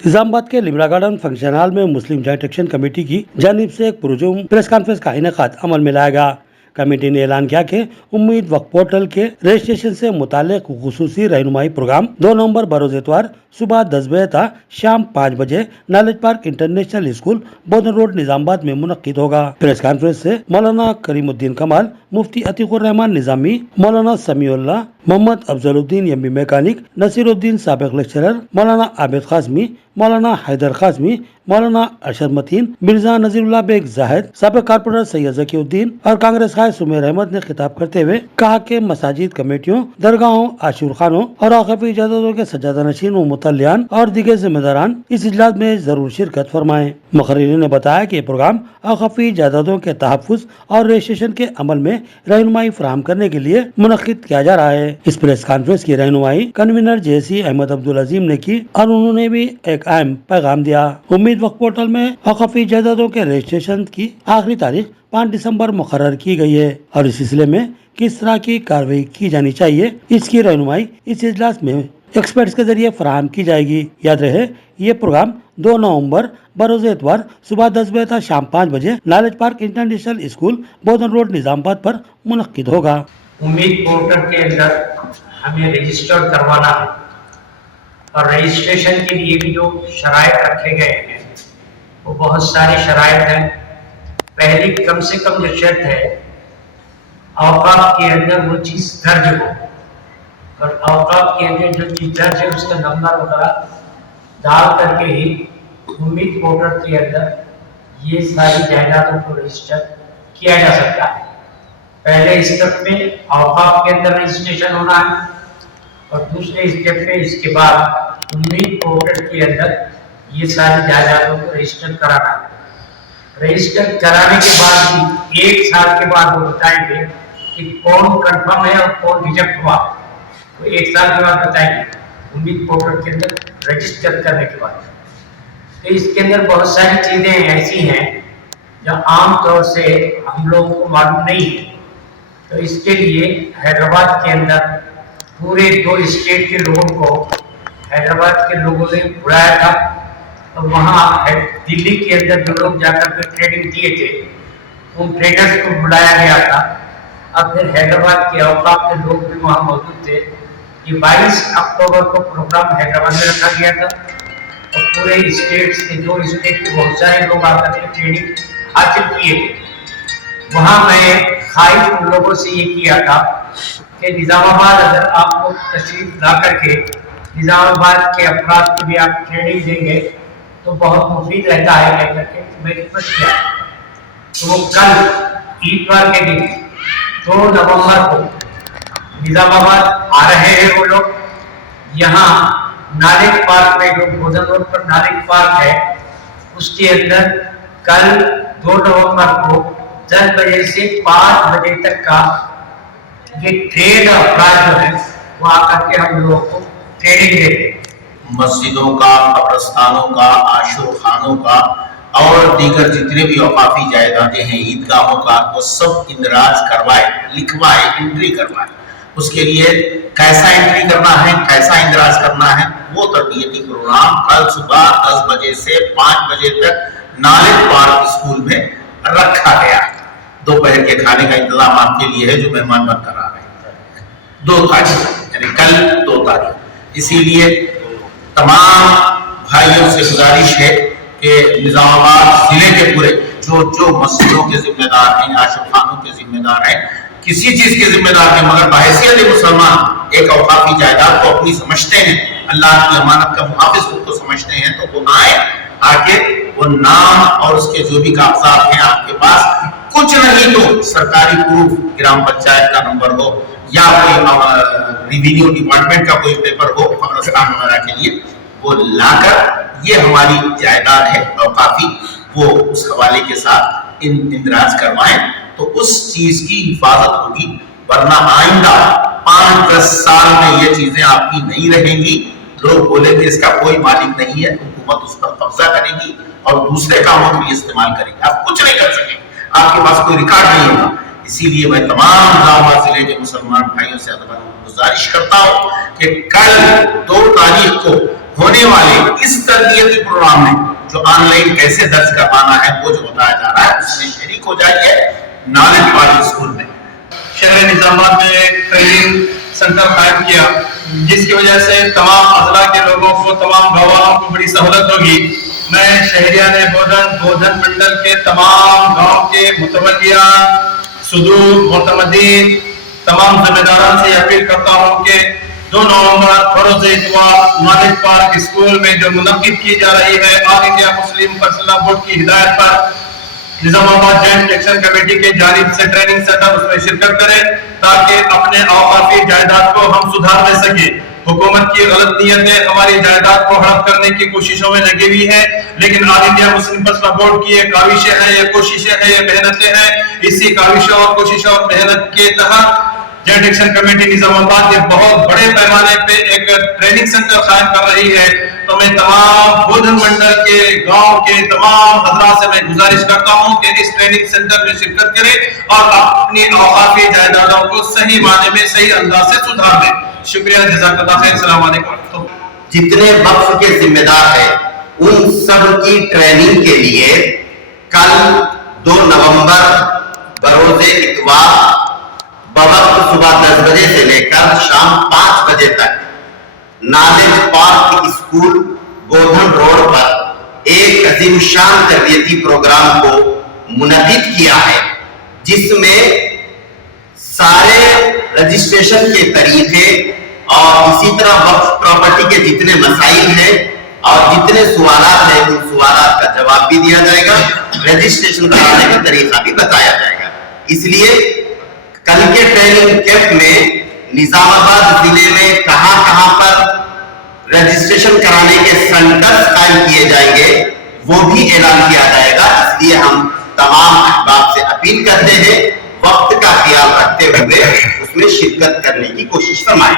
نظام آباد کے لمرا گارڈن فنکشن ہال میں مسلم جوائنٹ ایکشن کمیٹی کی جانب سے ایک پرجوم پریس کانفرنس کا انعقاد عمل میں لایا گیا۔ کمیٹی نے اعلان کیا کہ امید وقت پورٹل کے رجسٹریشن سے متعلق خصوصی رہنمائی پروگرام 2 نومبر بروز اتوار صبح 10 بجے تا شام 5 بجے knowledge park international school Bodhan road Nizamabad میں منعقد ہوگا۔ پریس کانفرنس سے مولانا کریم الدین کمال، مفتی عتیق الرحمان نظامی، مولانا سمیع اللہ، محمد افضل الدین ایم بی میکینک، نصیر الدین سابق لیکچرر، مولانا عابد قاسمی، مولانا حیدر قاسمی، مولانا ارشد متین، مرزا نذیر اللہ بیگ زاہد، سابق کارپوریٹر سید ذکی الدین اور کانگریس قائد سمیر احمد نے خطاب کرتے ہوئے کہا کہ مساجد کمیٹیوں، درگاہوں، عاشور خانوں اور اوقافی جائیدادوں کے سجادہ نشین و متولیان اور دیگر ذمہ داران اس اجلاس میں ضرور شرکت فرمائیں۔ مقررین نے بتایا کہ یہ پروگرام اوقافی جائیدادوں کے تحفظ اور رجسٹریشن کے عمل میں رہنمائی فراہم کرنے کے لیے منعقد کیا جا رہا ہے۔ اس پریس کانفرنس کی رہنمائی کنوینر جیسی احمد عبدالعظیم نے کی اور انہوں نے بھی ایک اہم پیغام دیا۔ امید وقت پورٹل میں اوقافی جائیدادوں کے رجسٹریشن کی آخری تاریخ 5 دسمبر مقرر کی گئی ہے اور اس سلسلے میں کس طرح کی کارروائی کی جانی چاہیے اس کی رہنمائی اس اجلاس میں ایکسپرٹس کے ذریعے فراہم کی جائے گی۔ یاد رہے یہ پروگرام 2 نومبر بروز اتوار صبح 10 بجے تا شام 5 بجے knowledge park international school Bodhan road Nizamabad پر منعقد ہوگا۔ امید پورٹل کے اندر ہمیں رجسٹر کروانا ہے اور رجسٹریشن کے لیے بھی جو شرائط رکھے گئے ہیں وہ بہت ساری شرائط ہیں۔ پہلی کم سے کم جو شرط ہے اوقاف کے اندر وہ چیز درج ہو، اور اوقاف کے اندر جو چیز درج ہے اس کا نمبر وغیرہ ڈال کر کے ہی امید پورٹل کے اندر یہ ساری جائیدادوں کو رجسٹر کیا جا سکتا ہے۔ پہلے اسٹیپ میں اوقاف کے اندر رجسٹریشن ہونا ہے اور دوسرے اسٹیپ میں اس کے بعد امید پورٹل کے اندر یہ ساری جائیدادوں کو رجسٹر کرانا ہے۔ رجسٹر کرانے کے بعد بھی 1 سال کے بعد وہ بتائیں گے کہ کون کنفرم ہے اور کون ریجیکٹ ہوا، تو 1 سال کے بعد بتائیں گے امید پورٹل کے اندر رجسٹر کرنے کے بعد۔ تو اس کے اندر بہت ساری چیزیں ایسی ہیں جو عام طور سے ہم لوگوں کو معلوم نہیں ہے، تو اس کے لیے حیدرآباد کے اندر پورے 2 اسٹیٹ کے لوگوں کو حیدرآباد کے لوگوں نے بلایا تھا، اور وہاں دلی کے اندر جو لوگ جا کر کے ٹریننگ دیے تھے ان ٹرینرز کو بلایا گیا تھا، اور پھر حیدرآباد کے اوقاف کے لوگ بھی وہاں موجود تھے۔ یہ 22 اکتوبر کو پروگرام حیدرآباد میں رکھا گیا تھا اور پورے اسٹیٹ سے 2 اسٹیٹ کے بہت سارے لوگ آ کر کے ٹریننگ حاصل کیے تھے۔ وہاں میں خواہش ان لوگوں سے یہ کیا تھا کہ نظام آباد اگر آپ لوگ تشریف لا کر کے نظام آباد کے افراد کو بھی آپ ٹریننگ دیں گے تو بہت مفید رہتا ہے کہہ کر کے میں ریکویسٹ کیا۔ تو وہ کل اتوار کے دن 2 نومبر کو نظام آباد آ رہے ہیں وہ لوگ۔ یہاں نالج پارک میں جو بودن روڈ پر نالج پارک ہے اس کے اندر کل 2 نومبر کو 10 بجے سے 5 بجے تک کا یہ ٹرینڈ افراد جو ہے وہ آ کر کے ہم لوگوں کو ٹریننگ دیتے ہیں۔ مسجدوں کا، قبرستانوں کا، عاشور خانوں کا اور دیگر جتنے بھی اوقافی جائیدادیں ہیں، عیدگاہوں کا، وہ سب اندراج کروائے، لکھوائے، انٹری کروائے۔ اس کے لیے کیسا انٹری کرنا ہے، کیسا اندراج کرنا ہے، وہ تربیتی پروگرام کل صبح 10 بجے سے 5 بجے تک نالج پارک اسکول میں رکھا گیا ہے۔ دوپہر کے کھانے کا انتظام آپ کے لیے ہے جو مہمان بن کر آ رہے ہیں۔ 2 تاریخ یعنی کل 2 تاریخ۔ اسی لیے تمام بھائیوں سے گزارش ہے کہ نظام آباد ضلع کے پورے جو مسجدوں کے ذمہ دار ہیں، عاشور خانوں کے ذمہ دار ہیں، کسی چیز کے ذمہ دار ہیں، مگر بحیثیت مسلمان ایک اوقافی جائیداد کو اپنی سمجھتے ہیں، اللہ کی امانت کا محافظ خود کو سمجھتے ہیں، تو وہ آئے آ کے وہ نام اور اس کے جو بھی کاغذات ہیں آپ کے پاس، کچھ نہیں تو سرکاری پروف، گرام پنچایت کا نمبر ہو یا کوئی ریوینیو ڈپارٹمنٹ کا کوئی پیپر ہو قبرستان وغیرہ کے لیے، وہ لا کر یہ ہماری جائیداد ہے اوقافی، وہ اس حوالے کے ساتھ اندراج کروائیں تو اس چیز کی حفاظت ہوگی۔ ورنہ آئندہ 5-10 سال میں یہ چیزیں آپ کی نہیں رہیں گی، لوگ بولیں گے اس کا کوئی مالک نہیں ہے، حکومت اس پر قبضہ کرے گی اور دوسرے کاموں کے لیے استعمال کرے گی، آپ کچھ نہیں کر سکیں، آپ کے پاس کوئی ریکارڈ نہیں ہوگا۔ اسی لیے میں تمام نظام آباد ضلع کے مسلمان بھائیوں سے گزارش کرتا ہوں کہ کل 2 تاریخ کو ہونے والے اس تربیتی پروگرام میں جو آن لائن کیسے درج کروانا ہے وہ جو بتایا جا رہا ہے اس میں شریک ہو جائیے نالج پارک اسکول میں. شہر نظام آباد میں ایک ٹریننگ سینٹر قائم کیا جس کی وجہ سے تمام اضلاع کے لوگوں کو تمام گاؤں کو بڑی سہولت ہوگی. میں شہریان بودھن منڈل کے تمام گاؤں کے متولیان صدور معتمدین تمام ذمہ داران سے اپیل کرتا ہوں کہ 2 نومبر بروز اتوار نالج پارک اسکول میں جو منعقد کی جا رہی ہے آل انڈیا مسلم پرسنل بورڈ کی ہدایت پر نظام آباد جوائنٹ ایکشن کمیٹی کے جانب سے ٹریننگ سینٹر اس میں شرکت کریں تاکہ اپنے اوقافی جائیداد کو ہم سدھار لے سکیں. حکومت کی غلط نیتیں ہماری جائیداد کو ہڑپ کرنے کی کوششوں میں لگی ہوئی ہیں لیکن آل انڈیا مسلم پرسنل بورڈ کی یہ کاوشیں ہیں یہ کوششیں ہیں یہ محنتیں ہیں. اسی کاوشوں اور کوششوں اور محنت کے تحت جوائنٹ ایکشن کمیٹی نظام آباد یہ بہت بڑے پیمانے پہ ایک ٹریننگ سینٹر قائم کر رہی ہے. تو میں تمام بودھن منڈل کے گاؤں کے تمام حضرات سے میں گزارش کرتا ہوں کہ اس ٹریننگ سینٹر میں شرکت کریں اور اپنی اوقافی جائیدادوں کو صحیح معنی میں صحیح انداز سے سدھار دیں. شکریہ. جزاک اللہ خیر. السلام علیکم. جتنے وقف کے ذمہ دار ہیں ان سب کی ٹریننگ کے لیے کل 2 نومبر بروز اتوار بوقت صبح 10 بجے سے لے کر شام 5 بجے تک نالج پارک اسکول بودھن روڈ پر ایک عظیم شان تربیتی پروگرام کو منعقد کیا ہے جس میں سارے رجسٹریشن کے طریقے اور اسی طرح وقف پراپرٹی کے جتنے مسائل ہیں اور جتنے سوالات ہیں ان سوالات کا جواب بھی دیا جائے گا. رجسٹریشن کرانے کا طریقہ بھی بتایا جائے گا. اس لیے کل کے ٹریننگ کیمپ میں نظام آباد ضلع میں کہاں پر رجسٹریشن کرانے کے سینٹرز قائم کیے جائیں گے وہ بھی اعلان کیا جائے گا. اس لیے ہم تمام احباب سے اپیل کرتے ہیں وقت کا خیال رکھتے ہوئے اس میں شرکت کرنے کی کوشش فرمائیں.